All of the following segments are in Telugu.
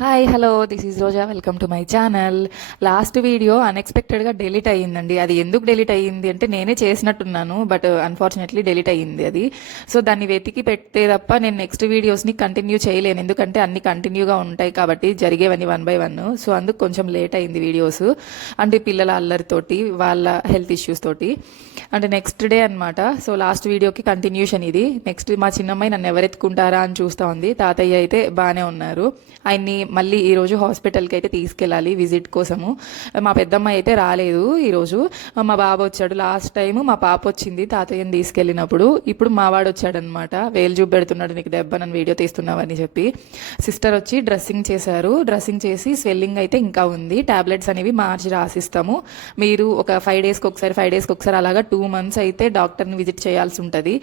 Hi hello this is Roja, welcome to my channel. Last video అన్ఎక్స్పెక్టెడ్గా డెలీట్ అయ్యిందండి. అది ఎందుకు డెలీట్ అయ్యింది అంటే నేనే చేసినట్టున్నాను, బట్ అన్ఫార్చునేట్లీ డెలీట్ అయ్యింది అది. సో దాన్ని వెతికి పెట్టే తప్ప నేను నెక్స్ట్ వీడియోస్ని కంటిన్యూ చేయలేను, ఎందుకంటే అన్ని కంటిన్యూగా ఉంటాయి కాబట్టి జరిగేవన్నీ 1 by 1. సో అందుకు కొంచెం లేట్ అయింది వీడియోస్, అంటే పిల్లల అల్లరితోటి వాళ్ళ హెల్త్ ఇష్యూస్ తోటి. అంటే నెక్స్ట్ డే అనమాట. సో లాస్ట్ వీడియోకి కంటిన్యూషన్ ఇది. నెక్స్ట్ మా చిన్నమ్మాయి నన్ను ఎవరెత్తుకుంటారా అని చూస్తూ ఉంది. తాతయ్య అయితే బాగానే ఉన్నారు. ఆయన్ని మళ్ళీ ఈరోజు హాస్పిటల్కి అయితే తీసుకెళ్ళాలి విజిట్ కోసము. మా పెద్దమ్మాయి అయితే రాలేదు ఈరోజు. మా బాబు వచ్చాడు. లాస్ట్ టైం మా పాప వచ్చింది తాతయ్యని తీసుకెళ్ళినప్పుడు. ఇప్పుడు మావాడు వచ్చాడనమాట. వేలు చూపెడుతున్నాడు, నీకు దెబ్బ, నన్ను వీడియో తీస్తున్నావని చెప్పి. సిస్టర్ వచ్చి డ్రెస్సింగ్ చేశారు. డ్రెస్సింగ్ చేసి స్వెల్లింగ్ అయితే ఇంకా ఉంది. టాబ్లెట్స్ అనేవి మార్చి రాసిస్తాము. మీరు ఒక 5 డేస్కి ఒకసారి అలాగా 2 months అయితే డాక్టర్ని విజిట్ చేయాల్సి ఉంటుంది.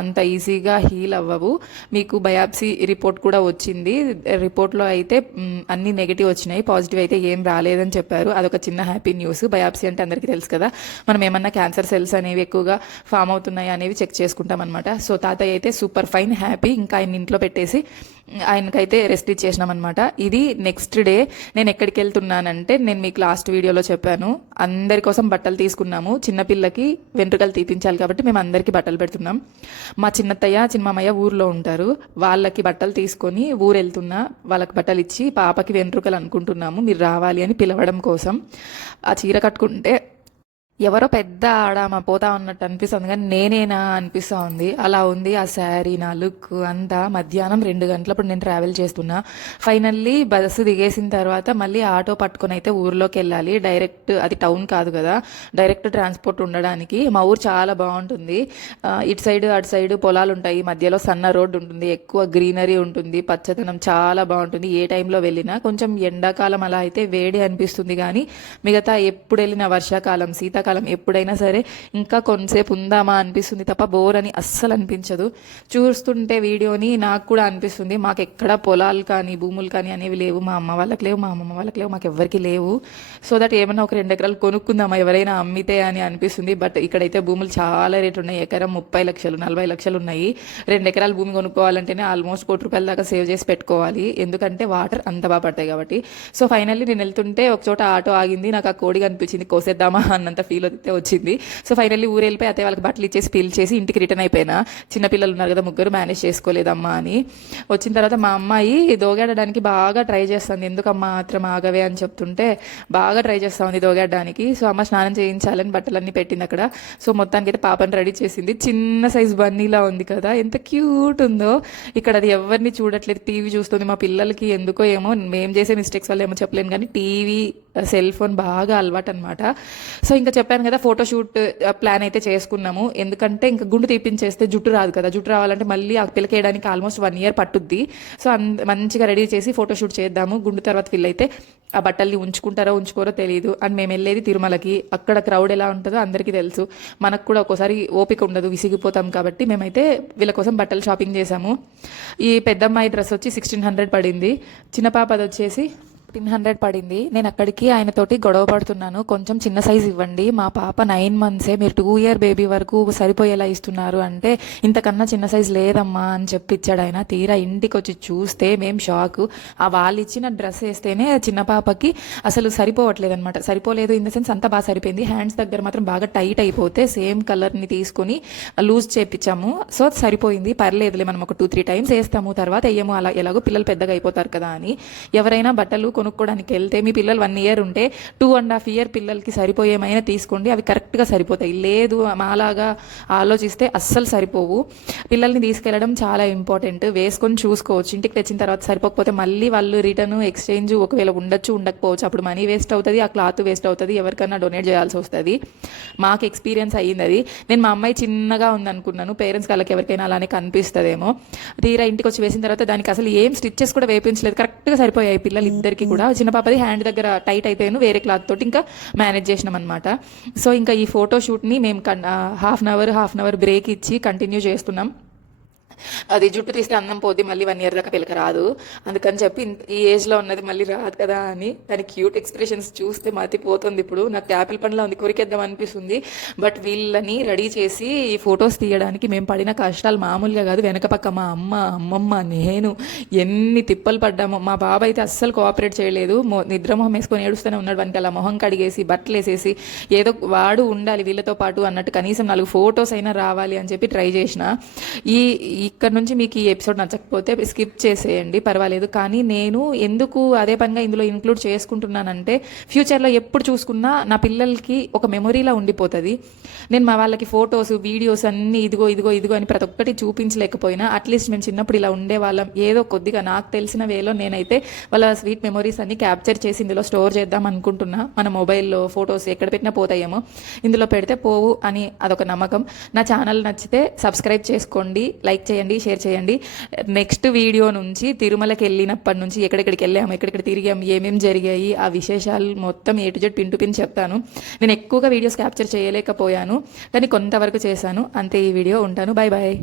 అంత ఈజీగా హీల్ అవ్వవు. మీకు బయాప్సీ రిపోర్ట్ కూడా వచ్చింది. రిపోర్ట్లో అయితే అన్ని నెగిటివ్ వచ్చినాయి, పాజిటివ్ అయితే ఏం రాలేదని చెప్పారు. అదొక చిన్న హ్యాపీ న్యూస్. బయాప్సీ అంటే అందరికీ తెలుసు కదా, మనం ఏమన్నా క్యాన్సర్ సెల్స్ అనేవి ఎక్కువగా ఫామ్ అవుతున్నాయి అనేవి చెక్ చేసుకుంటాం అనమాట. సో తాతయ్య అయితే సూపర్ ఫైన్, హ్యాపీ. ఇంకా ఆయన ఇంట్లో పెట్టేసి ఆయనకైతే రెస్ట్ ఇచ్చేసినాం అనమాట. ఇది నెక్స్ట్ డే. నేను ఎక్కడికి వెళ్తున్నానంటే, నేను మీకు లాస్ట్ వీడియోలో చెప్పాను, అందరి కోసం బట్టలు తీసుకున్నాము. చిన్నపిల్లకి వెంట్రుకలు తీపించాలి కాబట్టి మేము అందరికీ బట్టలు పెడుతున్నాం. మా చిన్నత్తయ్య చిన్నమామయ్య ఊర్లో ఉంటారు, వాళ్ళకి బట్టలు తీసుకొని ఊరు వెళ్తున్నా. వాళ్ళకి బట్టలు ఇచ్చి పాపకి వెంట్రుకలు అనుకుంటున్నాము, మీరు రావాలి అని పిలవడం కోసం. ఆ చీర కట్టుకుంటే ఎవరో పెద్ద ఆడామ పోతా ఉన్నట్టు అనిపిస్తుంది, కానీ నేనేనా అనిపిస్తూ ఉంది. అలా ఉంది ఆ శారీ, నా లుక్ అంతా. మధ్యాహ్నం 2 గంటలప్పుడు నేను ట్రావెల్ చేస్తున్నా. ఫైనల్లీ బస్సు దిగేసిన తర్వాత మళ్ళీ ఆటో పట్టుకొని అయితే ఊర్లోకి వెళ్ళాలి. డైరెక్ట్, అది టౌన్ కాదు కదా, డైరెక్ట్ ట్రాన్స్పోర్ట్ ఉండడానికి. మా ఊరు చాలా బాగుంటుంది. ఇటు సైడ్ అటు సైడ్ పొలాలు ఉంటాయి, మధ్యలో సన్న రోడ్డు ఉంటుంది, ఎక్కువ గ్రీనరీ ఉంటుంది, పచ్చదనం చాలా బాగుంటుంది. ఏ టైంలో వెళ్ళినా. కొంచెం ఎండాకాలం అలా అయితే వేడి అనిపిస్తుంది, కానీ మిగతా ఎప్పుడు వెళ్ళినా, వర్షాకాలం, శీతాకాలం, ఎప్పుడైనా సరే ఇంకా కొంతసేపు ఉందామా అనిపిస్తుంది తప్ప బోర్ అని అస్సలు అనిపించదు. చూస్తుంటే వీడియోని నాకు కూడా అనిపిస్తుంది, మాకు ఎక్కడ పొలాలు కానీ భూములు కానీ అనేవి లేవు. మా అమ్మ వాళ్ళకి లేవు, మా అమ్మమ్మ వాళ్ళకి లేవు, మాకు ఎవరికి లేవు. సో దట్ ఏమన్నా ఒక 2 ఎకరాలు కొనుక్కుందామా ఎవరైనా అమ్మితే అని అనిపిస్తుంది. బట్ ఇక్కడైతే భూములు చాలా రేటు ఉన్నాయి. ఎకరం 30 లక్షలు 40 లక్షలు ఉన్నాయి. 2 ఎకరాల భూమి కొనుక్కోవాలంటేనే ఆల్మోస్ట్ ₹1 దాకా సేవ్ చేసి పెట్టుకోవాలి, ఎందుకంటే వాటర్ అంత బాగా పడతాయి కాబట్టి. సో ఫైనల్లీ నేను వెళ్తుంటే ఒక చోట ఆటో ఆగింది. నాకు ఆ కోడి కనిపించింది, కోసేద్దామా అన్నంత ఫీల్ అయితే వచ్చింది. సో ఫైనల్లీ ఊరు వెళ్ళిపోయి అతే వాళ్ళకి బట్టలు ఇచ్చేసి పీల్ చేసి ఇంటికి రిటర్న్ అయిపోయినా. చిన్నపిల్లలు ఉన్నారు కదా, ముగ్గురు, మేనేజ్ చేసుకోలేదమ్మా అని. వచ్చిన తర్వాత మా అమ్మాయి దోగాడడానికి బాగా ట్రై చేస్తుంది. ఎందుకమ్మా మాత్రం ఆగవే అని చెప్తుంటే బాగా ట్రై చేస్తా ఉంది దోగాడడానికి. సో అమ్మ స్నానం చేయించాలని బట్టలన్నీ పెట్టింది అక్కడ. సో మొత్తానికి అయితే పాపని రెడీ చేసింది. చిన్న సైజ్ బన్నీలా ఉంది కదా, ఎంత క్యూట్ ఉందో. ఇక్కడ అది ఎవరిని చూడట్లేదు, టీవీ చూస్తుంది. మా పిల్లలకి ఎందుకో ఏమో, మేము చేసే మిస్టేక్స్ వల్ల ఏమో చెప్పలేను, కానీ టీవీ, సెల్ ఫోన్ బాగా అలవాటు అనమాట. సో ఇంకా చెప్పాను కదా, ఫోటోషూట్ ప్లాన్ అయితే చేసుకున్నాము. ఎందుకంటే ఇంకా గుండు తీపించేస్తే జుట్టు రాదు కదా, జుట్టు రావాలంటే మళ్ళీ ఆ పిల్లకేయడానికి ఆల్మోస్ట్ 1 year పట్టుద్ది. సో మంచిగా రెడీ చేసి ఫోటోషూట్ చేద్దాము. గుండు తర్వాత వీళ్ళైతే ఆ బట్టల్ని ఉంచుకుంటారో ఉంచుకోరో తెలియదు. అండ్ మేము వెళ్ళేది తిరుమలకి, అక్కడ క్రౌడ్ ఎలా ఉంటుందో అందరికీ తెలుసు. మనకు కూడా ఒక్కోసారి ఓపిక ఉండదు, విసిగిపోతాం. కాబట్టి మేమైతే వీళ్ళ కోసం బట్టలు షాపింగ్ చేసాము. ఈ పెద్దమ్మాయి డ్రెస్ వచ్చి 1600 పడింది. చిన్న పాపది వచ్చేసి 1500 పడింది. నేను అక్కడికి ఆయనతోటి గొడవ పడుతున్నాను, కొంచెం చిన్న సైజ్ ఇవ్వండి, మా పాప 9 months, మీరు 2 year బేబీ వరకు సరిపోయేలా ఇస్తున్నారు అంటే, ఇంతకన్నా చిన్న సైజ్ లేదమ్మా అని చెప్పిచ్చాడు ఆయన. తీరా ఇంటికి వచ్చి చూస్తే మేము షాక్. ఆ వాళ్ళు ఇచ్చిన డ్రెస్ వేస్తేనే చిన్న పాపకి అసలు సరిపోవట్లేదు అనమాట. సరిపోలేదు ఇన్ ద సెన్స్, అంతా బాగా సరిపోయింది. హ్యాండ్స్ దగ్గర మాత్రం బాగా టైట్ అయిపోతే సేమ్ కలర్ని తీసుకొని లూజ్ చేపించాము. సో సరిపోయింది, పర్లేదులే, మనం ఒక 2-3 times వేస్తాము, తర్వాత వేయము, అలా ఎలాగో పిల్లలు పెద్దగా అయిపోతారు కదా అని. ఎవరైనా బట్టలు కొనుక్కోవడానికి వెళ్తే మీ పిల్లలు 1 year ఉంటే 2.5 year పిల్లలకి సరిపోయేమైనా తీసుకోండి, అవి కరెక్ట్గా సరిపోతాయి. లేదు మాలాగా ఆలోచిస్తే అస్సలు సరిపోవు. పిల్లల్ని తీసుకెళ్ళడం చాలా ఇంపార్టెంట్. వేసుకొని చూసుకోవచ్చు, ఇంటికి తెచ్చిన తర్వాత సరిపోకపోతే మళ్ళీ వాళ్ళు రిటర్న్, ఎక్స్చేంజ్ ఒకవేళ ఉండొచ్చు ఉండకపోవచ్చు, అప్పుడు మనీ వేస్ట్ అవుతుంది, ఆ క్లాత్ వేస్ట్ అవుతుంది, ఎవరికైనా డొనేట్ చేయాల్సి వస్తుంది. మాకు ఎక్స్పీరియన్స్ అయ్యింది అది. నేను మా అమ్మాయి చిన్నగా ఉందనుకున్నాను, పేరెంట్స్ వాళ్ళకి ఎవరికైనా అలానే కనిపిస్తుందేమో. తీరా ఇంటికి వచ్చి వేసిన తర్వాత దానికి అసలు ఏం స్టిచ్చెస్ కూడా వేపించలేదు, కరెక్ట్గా సరిపోయాయి పిల్లలు ఇద్దరికి కూడా. చిన్న పాపది హ్యాండ్ దగ్గర టైట్ అయిపోయాను, వేరే క్లాత్ తోటి ఇంకా మేనేజ్ చేసినాం అనమాట. సో ఇంకా ఈ ఫోటోషూట్ని మేము ½ an hour బ్రేక్ ఇచ్చి కంటిన్యూ చేస్తున్నాం. అది జుట్టు తీస్తే అందం పోద్ది, మళ్ళీ 1 ఇయర్ దాకా పిల్లక రాదు. అందుకని చెప్పి ఈ ఏజ్లో ఉన్నది మళ్ళీ రాదు కదా అని దాని క్యూట్ ఎక్స్ప్రెషన్స్ చూస్తే మతిపోతుంది. ఇప్పుడు నాకు యాపిల్ పండ్లా ఉంది, కొరికేద్దాం అనిపిస్తుంది. బట్ వీళ్ళని రెడీ చేసి ఈ ఫొటోస్ తీయడానికి మేము పడిన కష్టాలు మామూలుగా కాదు. వెనక పక్క మా అమ్మ, అమ్మమ్మ, నేను ఎన్ని తిప్పలు పడ్డామో. మా బాబు అయితే అస్సలు కోఆపరేట్ చేయలేదు. నిద్ర మొహం వేసుకొని ఏడుస్తూనే ఉన్నాడు. వానికి అలా మొహం కడిగేసి బట్టలు వేసేసి ఏదో వాడు ఉండాలి వీళ్ళతో పాటు అన్నట్టు, కనీసం 4 ఫొటోస్ అయినా రావాలి అని చెప్పి ట్రై చేసిన. ఇక్కడ నుంచి మీకు ఈ ఎపిసోడ్ నచ్చకపోతే స్కిప్ చేసేయండి, పర్వాలేదు. కానీ నేను ఎందుకు అదే పనిగా ఇందులో ఇంక్లూడ్ చేసుకుంటున్నానంటే, ఫ్యూచర్లో ఎప్పుడు చూసుకున్నా నా పిల్లలకి ఒక మెమొరీలా ఉండిపోతుంది. నేను మా వాళ్ళకి ఫొటోస్, వీడియోస్ అన్నీ ఇదిగో ఇదిగో ఇదిగో అని ప్రతి ఒక్కటి చూపించలేకపోయినా అట్లీస్ట్ మేము చిన్నప్పుడు ఇలా ఉండేవాళ్ళం, ఏదో కొద్దిగా నాకు తెలిసిన వేలో నేనైతే వాళ్ళ స్వీట్ మెమొరీస్ అన్ని క్యాప్చర్ చేసి ఇందులో స్టోర్ చేద్దాం అనుకుంటున్నా. మన మొబైల్లో ఫొటోస్ ఎక్కడ పెట్టినా పోతాయేమో, ఇందులో పెడితే పోవు అని అదొక నమ్మకం. నా ఛానల్ నచ్చితే సబ్స్క్రైబ్ చేసుకోండి, లైక్ చేయండి, షేర్ చేయండి. నెక్స్ట్ వీడియో నుంచి తిరుమలకి వెళ్ళినప్పటి నుంచి ఎక్కడెక్కడికి వెళ్ళాము, ఎక్కడెక్కడ తిరిగాము, ఏమేమి జరిగాయి, ఆ విశేషాలు మొత్తం A to Z pin to pin చెప్తాను. నేను ఎక్కువగా వీడియోస్ క్యాప్చర్ చేయలేకపోయాను, కానీ కొంతవరకు చేశాను. అంతే ఈ వీడియో. ఉంటాను. Bye bye.